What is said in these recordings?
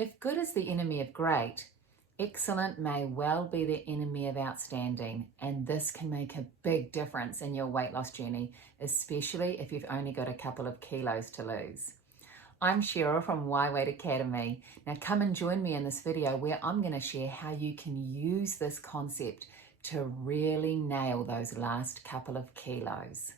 If good is the enemy of great, excellent may well be the enemy of outstanding, and this can make a big difference in your weight loss journey, especially if you've only got a couple of kilos to lose. I'm Cheryl from Y-Weight Academy. Now come and join me in this video where I'm going to share how you can use this concept to really nail those last couple of kilos.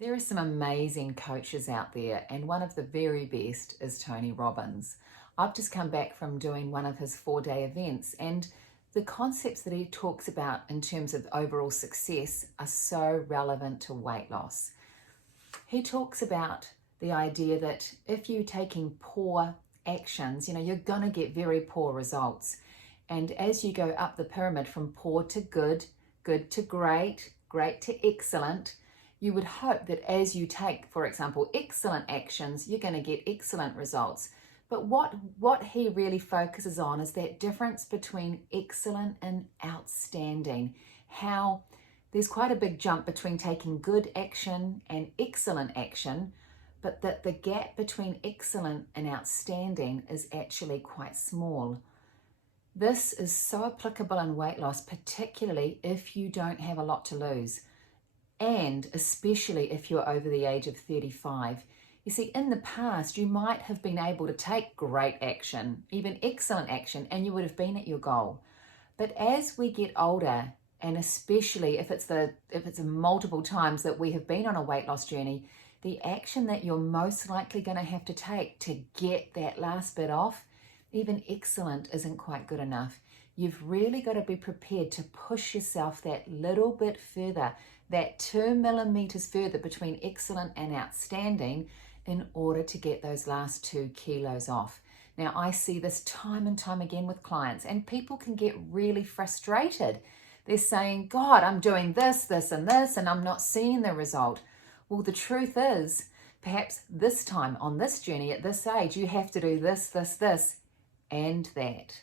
There are some amazing coaches out there, and one of the very best is Tony Robbins. I've just come back from doing one of his 4-day events, and the concepts that he talks about in terms of overall success are so relevant to weight loss. He talks about the idea that if you're taking poor actions, you're going to get very poor results. And as you go up the pyramid from poor to good, good to great, great to excellent, you would hope that as you take, for example, excellent actions, you're going to get excellent results. But what he really focuses on is that difference between excellent and outstanding. How there's quite a big jump between taking good action and excellent action, but that the gap between excellent and outstanding is actually quite small. This is so applicable in weight loss, particularly if you don't have a lot to lose, and especially if you're over the age of 35. You see, in the past, you might have been able to take great action, even excellent action, and you would have been at your goal. But as we get older, and especially if it's multiple times that we have been on a weight loss journey, the action that you're most likely going to have to take to get that last bit off, even excellent isn't quite good enough. You've really got to be prepared to push yourself that little bit further, that 2 millimeters further between excellent and outstanding, in order to get those last 2 kilos off. Now, I see this time and time again with clients, and people can get really frustrated. They're saying, God, I'm doing this, this, and this, and I'm not seeing the result. Well, the truth is, perhaps this time on this journey at this age, you have to do this, this, this, and that.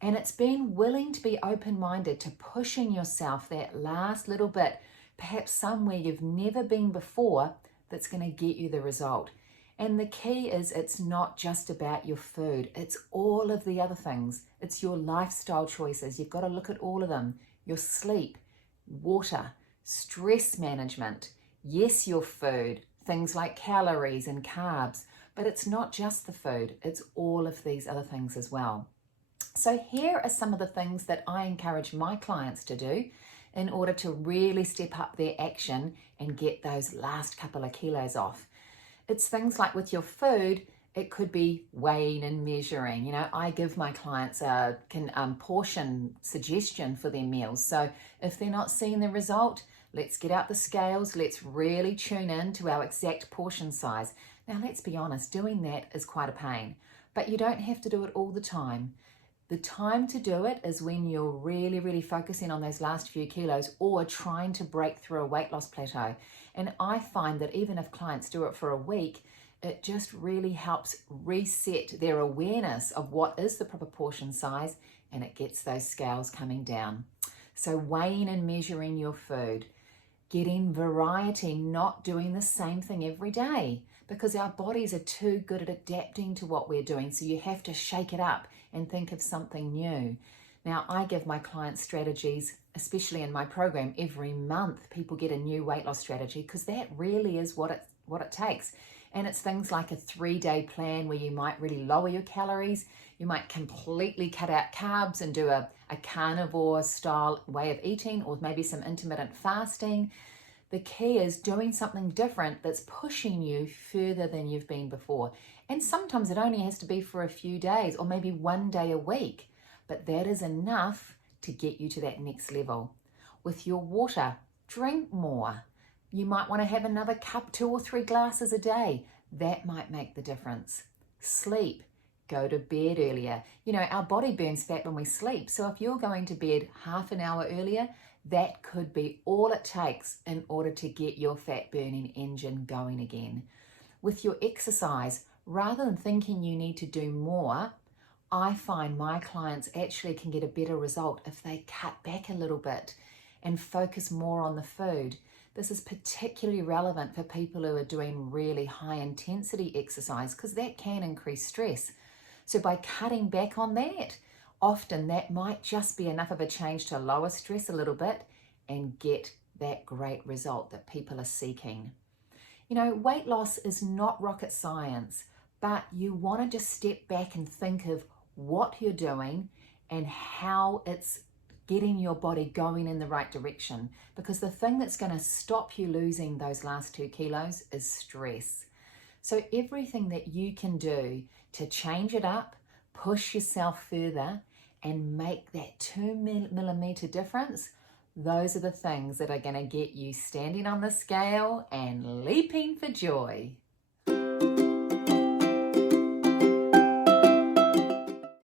And it's being willing to be open-minded to pushing yourself that last little bit, perhaps somewhere you've never been before, that's going to get you the result. And the key is, it's not just about your food. It's all of the other things. It's your lifestyle choices. You've got to look at all of them. Your sleep, water, stress management. Yes, your food, things like calories and carbs, but it's not just the food. It's all of these other things as well. So here are some of the things that I encourage my clients to do in order to really step up their action and get those last couple of kilos off. It's things like with your food, it could be weighing and measuring. I give my clients a portion suggestion for their meals. So if they're not seeing the result, let's get out the scales. Let's really tune in to our exact portion size. Now, let's be honest, doing that is quite a pain, but you don't have to do it all the time. The time to do it is when you're really, really focusing on those last few kilos or trying to break through a weight loss plateau. And I find that even if clients do it for a week, it just really helps reset their awareness of what is the proper portion size, and it gets those scales coming down. So weighing and measuring your food, getting variety, not doing the same thing every day, because our bodies are too good at adapting to what we're doing. So you have to shake it up and think of something new. Now, I give my clients strategies, especially in my program. Every month, people get a new weight loss strategy, because that really is what it takes. And it's things like a 3-day plan where you might really lower your calories. You might completely cut out carbs and do a carnivore style way of eating, or maybe some intermittent fasting. The key is doing something different that's pushing you further than you've been before. And sometimes it only has to be for a few days, or maybe 1 day a week, but that is enough to get you to that next level. With your water, drink more. You might want to have another cup, 2 or 3 glasses a day. That might make the difference. Sleep. Go to bed earlier. Our body burns fat when we sleep. So if you're going to bed half an hour earlier, that could be all it takes in order to get your fat burning engine going again. With your exercise, rather than thinking you need to do more, I find my clients actually can get a better result if they cut back a little bit and focus more on the food. This is particularly relevant for people who are doing really high intensity exercise because that can increase stress. So by cutting back on that, often that might just be enough of a change to lower stress a little bit and get that great result that people are seeking. You know, weight loss is not rocket science, but you want to just step back and think of what you're doing and how it's getting your body going in the right direction. Because the thing that's going to stop you losing those last 2 kilos is stress. So everything that you can do to change it up, push yourself further, and make that 2 millimeter difference, those are the things that are going to get you standing on the scale and leaping for joy.